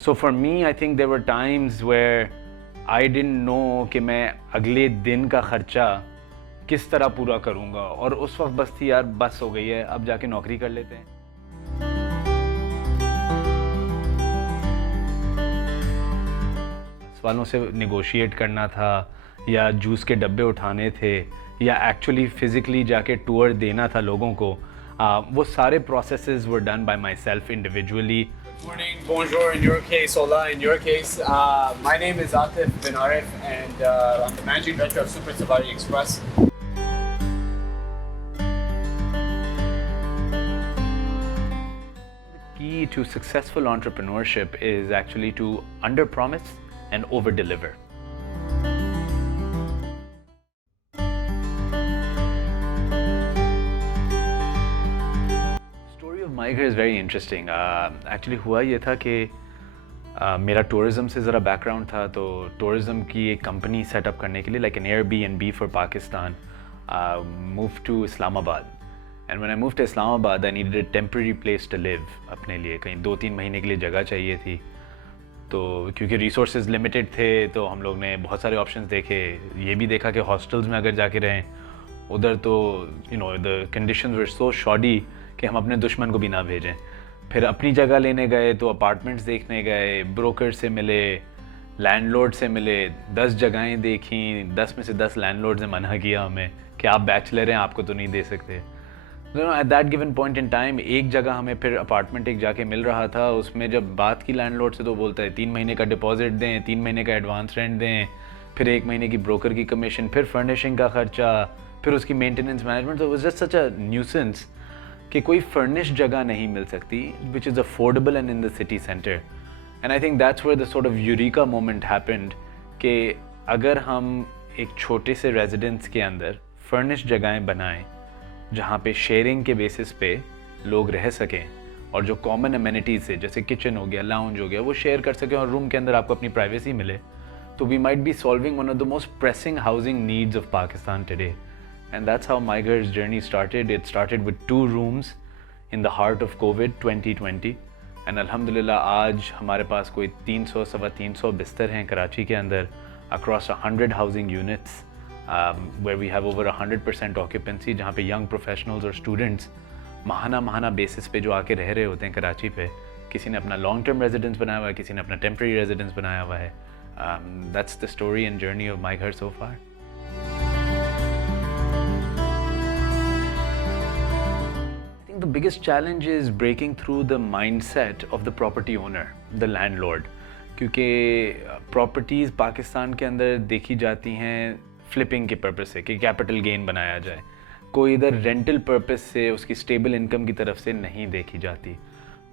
So for me, I think there were times where I didn't know कि मैं अगले दिन का खर्चा किस तरह पूरा करूँगा, और उस वक्त बस थी यार, बस हो गई है, अब जाके नौकरी कर लेते हैं। वालों से नेगोशिएट करना था, या जूस के डब्बे उठाने थे, या एक्चुअली फिज़िकली जाके टूर देना था लोगों को, वो सारे processes were done by my self individually. Good morning, bonjour in your case, hola in your case. My name is Atif Bin Arif and I'm the managing director of Super Sawari Express. The key to successful entrepreneurship is actually to under-promise and over-deliver. Story of My Ghar is very interesting. Actually हुआ ये था कि मेरा tourism से ज़रा background था, तो tourism की एक कंपनी सेटअप करने के लिए, like an Airbnb for Pakistan, move to Islamabad. And when I move to Islamabad I needed a temporary place to live. अपने लिए कहीं 2-3 महीने के लिए जगह चाहिए थी, तो क्योंकि रिसोर्सेज लिमिटेड थे तो हम लोग ने बहुत सारे ऑप्शंस देखे। ये भी देखा कि हॉस्टल्स में अगर जाके रहें उधर तो the conditions were so shoddy कि हम अपने दुश्मन को भी ना भेजें। फिर अपनी जगह लेने गए तो अपार्टमेंट्स देखने गए, ब्रोकर से मिले, लैंडलॉर्ड से मिले, 10 जगहें देखी, 10 में से 10 लैंडलॉर्ड्स ने मना किया हमें कि आप बैचलर हैं, आपको तो नहीं दे सकते। At that given point in time एक जगह हमें फिर अपार्टमेंट एक जाके मिल रहा था। उसमें जब बात की लैंडलॉर्ड से तो बोलता है 3 महीने का डिपॉजिट दें, 3 महीने का एडवांस रेंट दें, फिर 1 महीने की ब्रोकर की कमीशन, फिर फर्निशिंग का खर्चा, फिर उसकी मेंटेनेंस मैनेजमेंट। तो it was just such a nuisance कि कोई फर्निश जगह नहीं मिल सकती which is affordable and in the city centre. And I think that's where the sort of eureka moment happened कि अगर हम एक छोटे से रेजिडेंस के अंदर फर्निश जगहें बनाएं जहाँ पे शेयरिंग के बेसिस पे लोग रह सकें, और जो कॉमन अमेनिटीज़ है जैसे किचन हो गया, लाउंज हो गया, वो शेयर कर सकें, और रूम के अंदर आपको अपनी प्राइवेसी मिले, तो we might be solving one of the most pressing housing needs of Pakistan today. And that's how My Ghar's journey started. It started with 2 rooms in the heart of COVID 2020. And alhamdulillah आज हमारे पास कोई 300-325 बिस्तर हैं कराची के अंदर across 100 housing units where we have over 100% occupancy, जहाँ पे young professionals और students महाना basis पे जो आके रह रहे होते हैं कराची पे। किसी ने अपना long term residence बनाया हुआ है, किसी ने अपना temporary residence बनाया हुआ है। That's the story and journey of My Ghar so far. The biggest challenge is breaking through the mindset of the property owner, the landlord, क्योंकि प्रॉपर्टीज़ पाकिस्तान के अंदर देखी जाती हैं फ्लिपिंग के पर्पस से कि कैपिटल गेन बनाया जाए, कोई इधर रेंटल पर्पस से उसकी स्टेबल इनकम की तरफ से नहीं देखी जाती।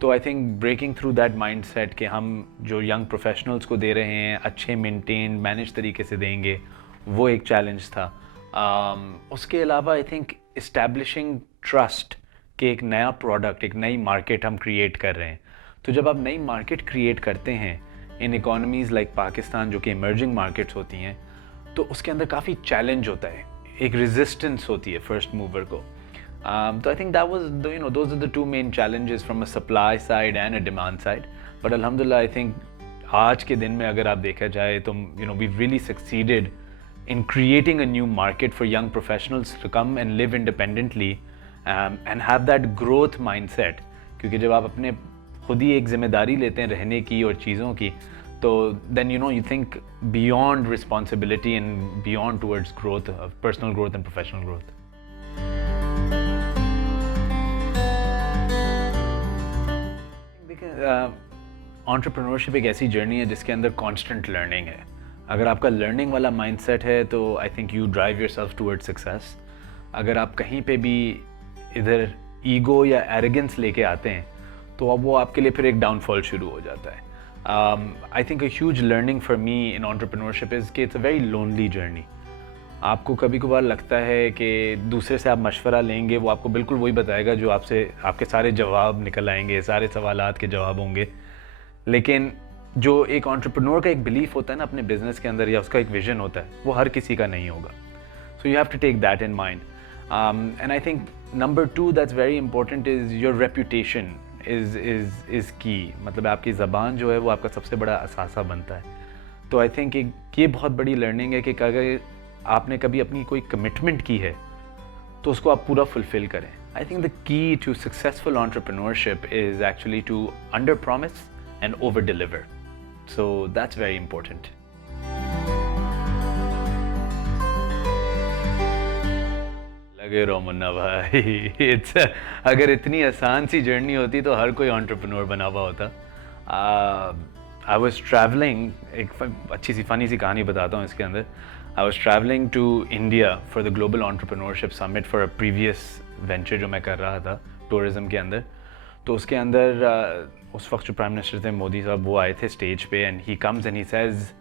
तो I think breaking through that mindset कि हम जो यंग प्रोफेशनल्स को दे रहे हैं अच्छे मेंटेन मैनेज तरीके से देंगे, वो एक चैलेंज था। उसके अलावा आई थिंक इस्टेब्लिशिंग ट्रस्ट कि एक नया प्रोडक्ट, एक नई मार्केट हम क्रिएट कर रहे हैं। तो जब आप नई मार्केट क्रिएट करते हैं इन इकोनॉमीज़ लाइक पाकिस्तान जो कि इमर्जिंग मार्केट्स होती हैं, तो उसके अंदर काफ़ी चैलेंज होता है, एक रेजिस्टेंस होती है फर्स्ट मूवर को। तो I think that was those are the 2 main challenges from a supply side and a demand side. But अल्हम्दुलिल्लाह आई थिंक आज के दिन में अगर आप देखा जाए तो we really succeeded in creating a new market for young professionals to come and live independently and have that growth mindset, क्योंकि जब आप अपने खुद ही एक जिम्मेदारी लेते हैं रहने की और चीज़ों की, तो then you think beyond responsibility and beyond towards growth, personal growth and professional growth. देखिए entrepreneurship एक ऐसी जर्नी है जिसके अंदर constant learning है। अगर आपका learning वाला mindset है तो I think you drive yourself towards success। अगर आप कहीं पे भी इधर ईगो या एरोगेंस लेके आते हैं तो अब वो आपके लिए फिर एक डाउनफॉल शुरू हो जाता है। I think a huge learning for me in entrepreneurship is कि it's a very lonely journey. आपको कभी कभार लगता है कि दूसरे से आप मशवरा लेंगे, वो आपको बिल्कुल वही बताएगा जो आपसे आपके सारे जवाब निकल आएंगे, सारे सवालात के जवाब होंगे। लेकिन जो एक एंटरप्रेन्योर का एक बिलीफ होता है ना अपने बिजनेस के अंदर, या उसका एक विजन होता है, वो हर किसी का नहीं होगा। So you have to take that in mind. And I think number 2 that's very important is your reputation is की, मतलब आपकी ज़बान जो है वो आपका सबसे बड़ा असासा बनता है। तो आई थिंक ये बहुत बड़ी लर्निंग है कि अगर आपने कभी अपनी कोई कमिटमेंट की है तो उसको आप पूरा फुलफिल करें। I think the key to successful entrepreneurship is actually to under promise and over deliver, so that's very important. लगे रहो मुन्ना भाई, इट्स अगर इतनी आसान सी जर्नी होती तो हर कोई एंटरप्रेन्योर बना हुआ होता। आई वाज ट्रैवलिंग, एक अच्छी सी फ़नी सी कहानी बताता हूँ इसके अंदर। I was travelling to India for the global entrepreneurship summit for a previous venture जो मैं कर रहा था टूरिज़्म के अंदर। तो उसके अंदर उस वक्त जो प्राइम मिनिस्टर थे मोदी साहब, वो आए थे स्टेज पे and he comes and he says,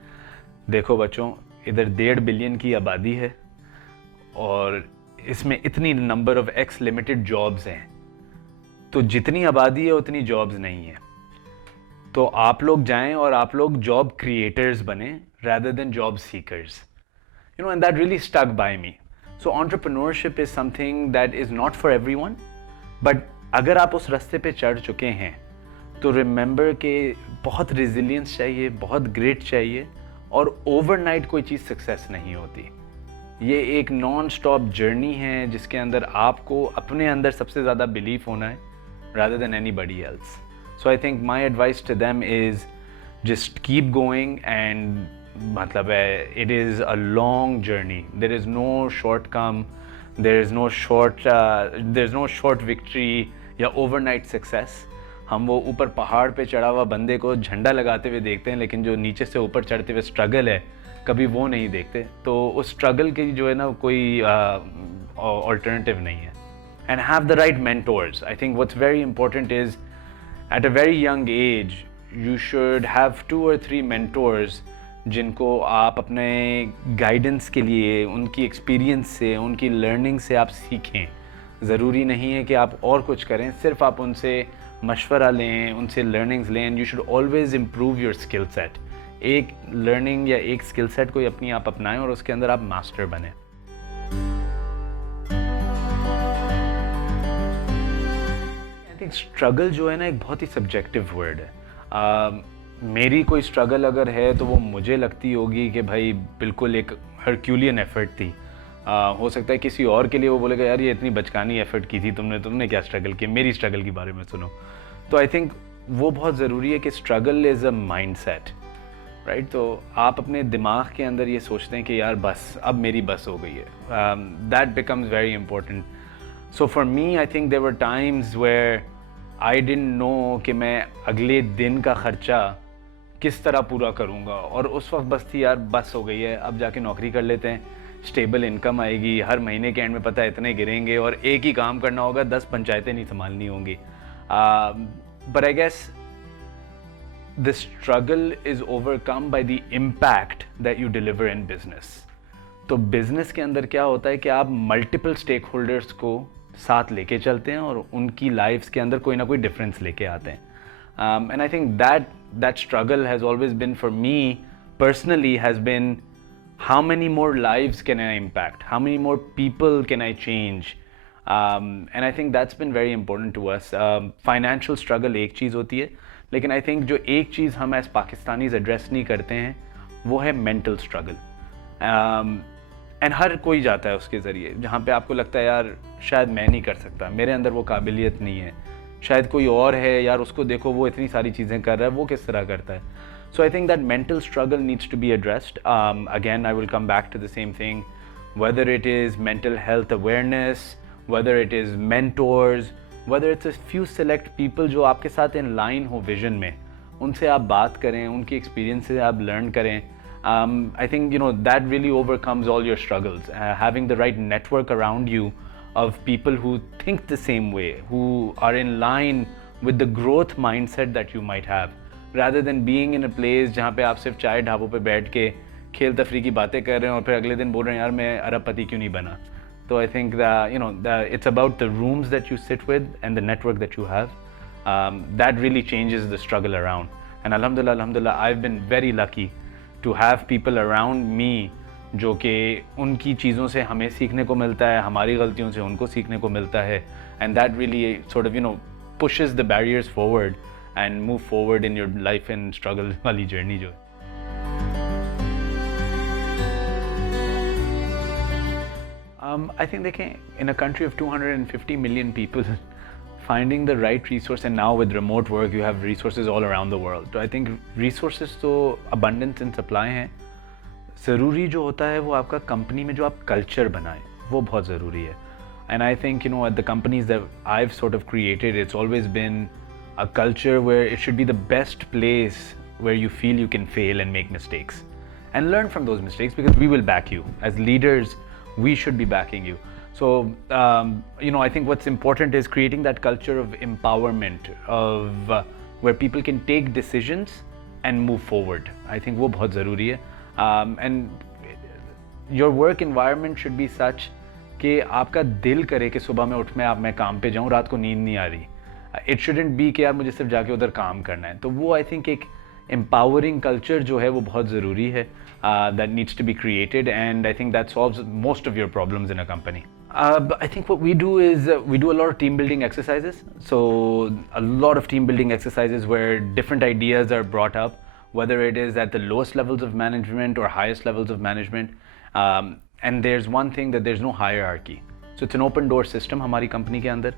देखो बच्चों, इधर 1.5 बिलियन की आबादी है और इसमें इतनी number of x limited jobs हैं, तो जितनी आबादी है उतनी जॉब्स नहीं है। तो आप लोग जाएं और आप लोग जॉब क्रिएटर्स बने rather than job seekers. You know, and that really stuck by me. So entrepreneurship is something that is not for everyone, but अगर आप उस रास्ते पे चढ़ चुके हैं तो रिमेंबर कि बहुत रेजिलियंस चाहिए, बहुत ग्रिट चाहिए, और ओवरनाइट कोई चीज़ सक्सेस नहीं होती। ये एक नॉन स्टॉप जर्नी है जिसके अंदर आपको अपने अंदर सबसे ज़्यादा बिलीफ होना है rather than anybody else. So I think my advice to them is just keep going, and मतलब है, it is a long journey. There is no shortcome, there is no short victory या overnight success. हम वो ऊपर पहाड़ पे चढ़ा हुआ बंदे को झंडा लगाते हुए देखते हैं, लेकिन जो नीचे से ऊपर चढ़ते हुए स्ट्रगल है कभी वो नहीं देखते। तो उस स्ट्रगल की जो है ना कोई ऑल्टरनेटिव नहीं है। And have the right mentors. I think what's very important is at a very young age you should have 2 or 3 mentors जिनको आप अपने गाइडेंस के लिए, उनकी एक्सपीरियंस से, उनकी लर्निंग से आप सीखें। ज़रूरी नहीं है कि आप और कुछ करें, सिर्फ आप उनसे मशवरा लें, उनसे लर्निंग्स लें। And you should always improve your skill set. एक लर्निंग या एक स्किल सेट कोई अपनी आप अपनाएं और उसके अंदर आप मास्टर बने। आई थिंक स्ट्रगल जो है ना एक बहुत ही सब्जेक्टिव वर्ड है। मेरी कोई स्ट्रगल अगर है तो वो मुझे लगती होगी कि भाई बिल्कुल एक हरक्यूलियन एफर्ट थी। हो सकता है किसी और के लिए वो बोलेगा यार ये इतनी बचकानी एफर्ट की थी तुमने क्या स्ट्रगल किया, मेरी स्ट्रगल के बारे में सुनो। तो आई थिंक वो बहुत ज़रूरी है कि struggle is a mind set, right. तो आप अपने दिमाग के अंदर ये सोचते हैं कि यार बस अब मेरी बस हो गई है। That becomes very important. So for me I think there were times where I didn't know कि मैं अगले दिन का ख़र्चा किस तरह पूरा करूँगा, और उस वक्त बस थी यार बस हो गई है, अब जाके नौकरी कर लेते हैं, स्टेबल इनकम आएगी, हर महीने के एंड में पता है इतने गिरेंगे और एक ही काम करना होगा, 10 पंचायतें नहीं संभालनी होंगी। But I guess the struggle is overcome by the impact that you deliver in business. तो बिजनेस के अंदर क्या होता है कि आप मल्टीपल स्टेक होल्डर्स को साथ लेके चलते हैं और उनकी लाइफ्स के अंदर कोई ना कोई डिफरेंस लेके आते हैं। And I think that struggle has always been for me personally has been how many more lives can I impact, how many more people can I change, and I think that's been very important to us. Financial struggle एक चीज़ होती है, लेकिन I think जो एक चीज़ हम as Pakistanis address नहीं करते हैं वो है मेंटल स्ट्रगल। एंड हर कोई जाता है उसके ज़रिए, जहाँ पे आपको लगता है यार शायद मैं नहीं कर सकता, मेरे अंदर वो काबिलियत नहीं है, शायद कोई और है, यार उसको देखो वो इतनी सारी चीज़ें कर रहा है, वो किस तरह करता है। So I think that mental struggle needs to be addressed. Again, I will come back to the same thing, whether it is mental health awareness, whether it is mentors, whether it's a few select people जो आपके साथ in line हो vision में, उनसे आप बात करें, उनकी experience से आप learn करें। I think that really overcomes all your struggles. Having the right network around you of people who think the same way, who are in line with the growth mindset that you might have. rather than being in a place जहाँ पे आप सिर्फ चाय ढाबों पे बैठ के खेल तफरी की बातें कर रहे हैं और फिर अगले दिन बोल रहे हैं यार मैं अरबपति क्यों नहीं बना। तो I think it's about the rooms that you sit with and the network that you have, that really changes the struggle around. And alhamdulillah I've been very lucky to have people around me जो कि उनकी चीज़ों से हमें सीखने को मिलता है, हमारी गलतियों से उनको सीखने को मिलता है, and that really sort of pushes the barriers forward and move forward in your life and struggle वाली journey जो है. I think in a country of 250 million people, finding the right resource, and now with remote work, you have resources all around the world. So I think resources तो abundance and supply हैं. ज़रूरी जो होता है वो आपका company में जो आप कल्चर बनाएं वो बहुत ज़रूरी है. And I think at the companies that I've sort of created, it's always been a culture where it should be the best place where you feel you can fail and make mistakes and learn from those mistakes, because we will back you. As leaders, we should be backing you. So, I think what's important is creating that culture of empowerment, of where people can take decisions and move forward. I think वो बहुत ज़रूरी है. And your work environment should be such कि आपका दिल करे कि सुबह में उठ मैं काम पे जाऊँ, रात को नींद नहीं आ रही. It shouldn't be कि यार मुझे सिर्फ जाके उधर काम करना है. तो वो I think एक empowering culture जो है वो बहुत ज़रूरी है, that needs to be created, and I think that solves most of your problems in a company. I think what we do is we do a lot of team building exercises. So a lot of team building exercises where different ideas are brought up, whether it is at the lowest levels of management or highest levels of management. And there's one thing, that there's no hierarchy. So it's an open door system हमारी company के अंदर.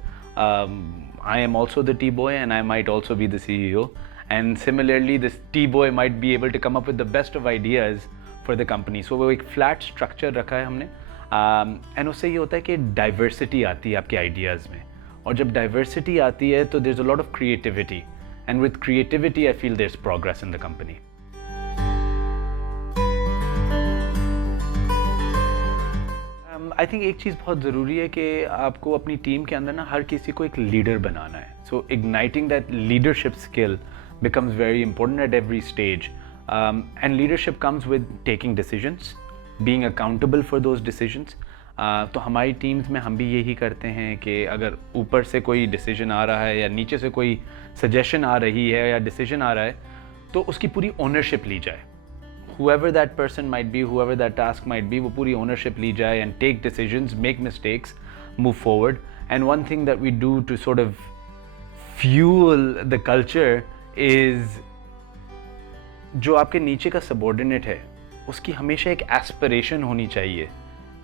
I am also the T-boy and I might also be the CEO. And similarly, this T-boy might be able to come up with the best of ideas for the company. So वो एक flat structure रखा है हमने. And उससे ये होता है कि diversity आती है आपके ideas में. और जब diversity आती है तो there's a lot of creativity. And with creativity, I feel there's progress in the company. I think एक चीज़ बहुत ज़रूरी है कि आपको अपनी टीम के अंदर ना हर किसी को एक लीडर बनाना है. So igniting that leadership skill becomes very important at every stage. And leadership comes with taking decisions, being accountable for those decisions. तो हमारी टीम्स में हम भी यही करते हैं कि अगर ऊपर से कोई डिसीजन आ रहा है या नीचे से कोई सजेशन आ रही है या डिसीजन आ रहा है, तो उसकी पूरी ओनरशिप ली जाए. Whoever that person might be, whoever that task might be, वो पूरी ownership ली जाए and take decisions, make mistakes, move forward. And one thing that we do to sort of fuel the culture is जो आपके नीचे का subordinate है, उसकी हमेशा एक aspiration होनी चाहिए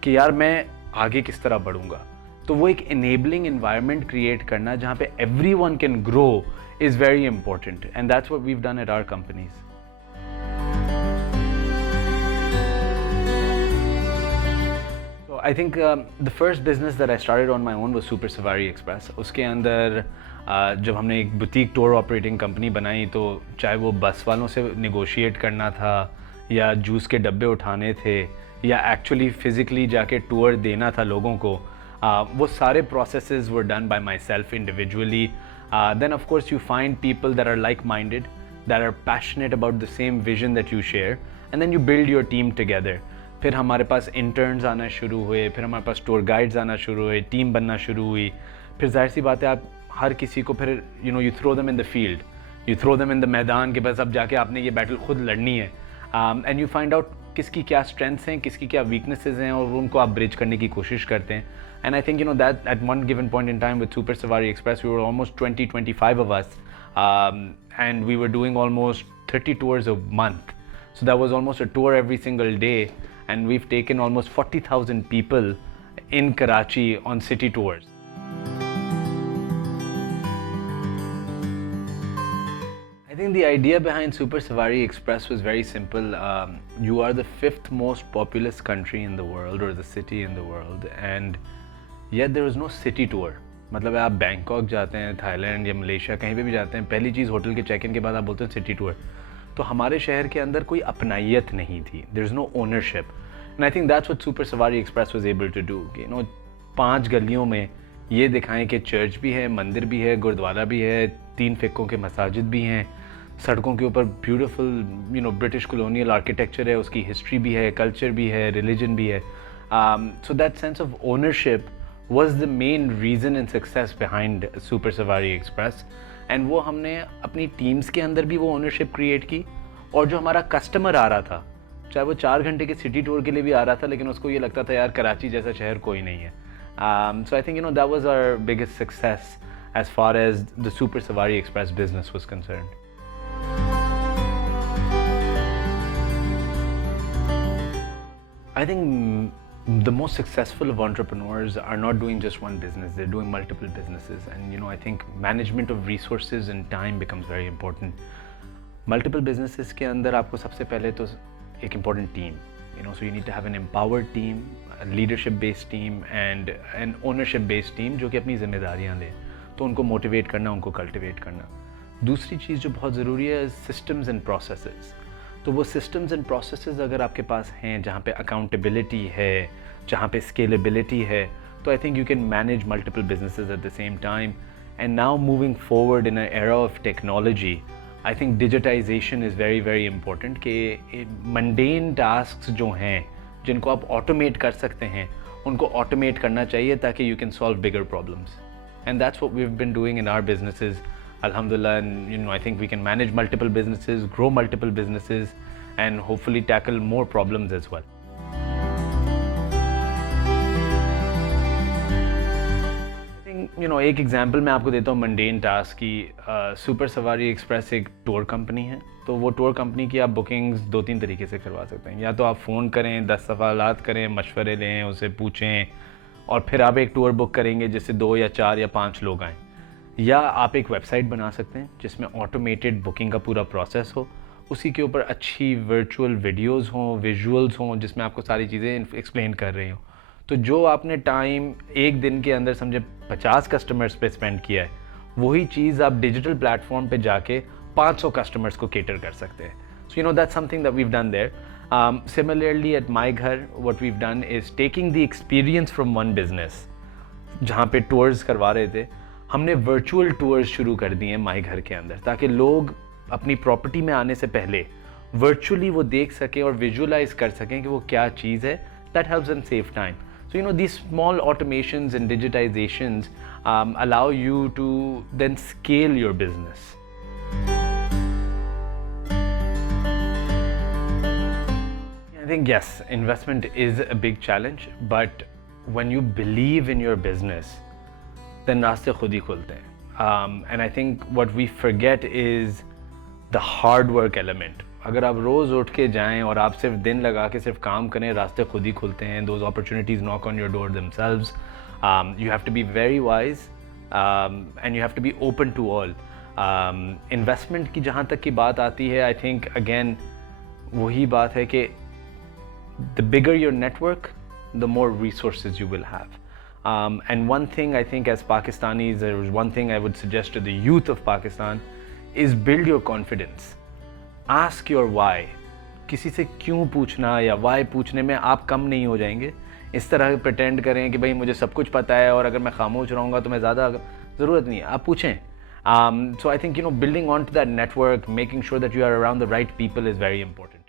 कि यार मैं आगे किस तरह बढ़ूँगा. तो वो एक enabling environment create करना जहाँ पे everyone can grow is very important. And that's what we've done at our companies. I think the first business that I started on my own was Super Sawari Express. उसके अंदर जब हमने एक boutique tour operating company बनाई, तो चाहे वो बस वालों से नेगोशिएट करना था या जूस के डब्बे उठाने थे या एक्चुअली फिज़िकली जाके टूर देना था लोगों को, वो सारे processes were done by myself individually. Then of course you find people that are like-minded, that are passionate about the same vision that you share, and then you build your team together. फिर हमारे पास interns आना शुरू हुए, फिर हमारे पास tour guides आना शुरू हुए, टीम बनना शुरू हुई. फिर जाहिर सी बात है आप हर किसी को फिर you throw them in the field, you throw them in the मैदान के बस अब जाके आपने ये बैटल खुद लड़नी है. एंड यू फाइंड आउट किसकी क्या स्ट्रेंथ्स हैं, किसकी क्या वीकनेसेस हैं, और उनको आप ब्रिज करने की कोशिश करते हैं. And I think that at one given point in time with super Sawari express we were almost 20-25 of us, and we were doing almost 30 tours a month. So that was almost a tour every single day. And we've taken almost 40,000 people in Karachi on city tours. I think the idea behind Super Sawari Express was very simple. You are the 5th most populous country in the world, or the city in the world, and yet there was no city tour. मतलब आप Bangkok जाते हैं, Thailand या Malaysia कहीं पे भी जाते हैं, पहली चीज़ होटल के चेक इन के बाद आप बोलते हैं सिटी टूर. तो हमारे शहर के अंदर कोई अपनाइयत नहीं थी. There is no ownership. And I think that's what Super Sawari Express was able to do. 5 गलियों में ये दिखाएं कि चर्च भी है, मंदिर भी है, गुरुद्वारा भी है, 3 फ़िक्कों के मसाजिद भी हैं, सड़कों के ऊपर ब्यूटीफुल ब्रिटिश कॉलोनियल आर्किटेक्चर है, उसकी हिस्ट्री भी है, कल्चर भी है, रिलीजन भी है. So that sense of ownership was the main reason and success behind Super Sawari Express. And वो हमने अपनी टीम्स के अंदर भी वो ओनरशिप क्रिएट की, और जो हमारा कस्टमर आ रहा था, चाहे वो 4 घंटे के सिटी टूर के लिए भी आ रहा था, लेकिन उसको ये लगता था यार कराची जैसा शहर कोई नहीं है. So I think that was our biggest success, as far as the Super Sawari Express business was concerned. I think the most successful of entrepreneurs are not doing just one business, they're doing multiple businesses. And I think management of resources and time becomes very important. Multiple businesses के अंदर आपको सबसे पहले तो एक important team, so you need to have an empowered team, a leadership based team and an ownership based team जो कि अपनी जिम्मेदारियां ले, तो उनको motivate करना, उनको cultivate करना. दूसरी चीज़ जो बहुत ज़रूरी है systems and processes. तो वो systems and processes अगर आपके पास हैं जहाँ पे accountability है, जहाँ पे scalability है, तो I think you can manage multiple businesses at the same time. And now moving forward in an era of technology, I think digitization is very very important कि mundane tasks जो हैं जिनको आप automate कर सकते हैं उनको automate करना चाहिए ताकि you can solve bigger problems. And that's what we've been doing in our businesses, alhamdulillah. And I think we can manage multiple businesses, grow multiple businesses and hopefully tackle more problems as well. एक example मैं आपको देता हूँ mundane task की. Super Sawari express एक tour company है, तो वो टूर कंपनी की आप बुकिंग्स 2-3 तरीके से करवा सकते हैं. या तो आप फ़ोन करें, 10 सवालात करें, मशवरे लें, उसे पूछें और फिर आप एक टूर बुक करेंगे जिससे 2 या 4 या 5 लोग आएँ. या आप एक वेबसाइट बना सकते हैं जिसमें ऑटोमेटेड बुकिंग का पूरा प्रोसेस हो, उसी के ऊपर अच्छी वर्चुअल वीडियोज़ हों, विजुअल्स हों जिसमें आपको सारी चीज़ें एक्सप्लेन कर रही हों. तो जो आपने टाइम एक दिन के अंदर समझे 50 कस्टमर्स पे स्पेंड किया है, वही चीज़ आप डिजिटल प्लेटफॉर्म पे जाके 500 कस्टमर्स को केटर कर सकते हैं. सो that's something that we've done there. Similarly at My Ghar, what we've done is taking the experience from one business, जहाँ पे टूर्स करवा रहे थे, हमने वर्चुअल टूर्स शुरू कर दिए माई घर के अंदर ताकि लोग अपनी प्रॉपर्टी में आने से पहले वर्चुअली वो देख सकें और विजुअलाइज कर सकें कि वो क्या चीज़ है. That helps them save time. So these small automations and digitizations allow you to then scale your business. I think yes, investment is a big challenge, but when you believe in your business, then रास्ते खुद ही खुलते हैं. And I think what we forget is the hard work element. अगर आप रोज़ उठ के जाएं और आप सिर्फ दिन लगा के सिर्फ काम करें, रास्ते खुद ही खुलते हैं. Those opportunities knock on your door themselves. You have to be very wise and you have to be open to all. Investment की जहाँ तक की बात आती है, I think again वही बात है कि the bigger your network, the more resources you will have. And one thing I think as Pakistanis, there was one thing I would suggest to the youth of Pakistan is build your confidence. Ask your why. किसी से क्यों पूछना या why पूछने में आप कम नहीं हो जाएंगे. इस तरह pretend करें कि भाई मुझे सब कुछ पता है और अगर मैं खामोश रहूँगा तो मैं ज़्यादा ज़रूरत नहीं है, आप पूछें. So I think building onto that network, making sure that you are around the right people is very important.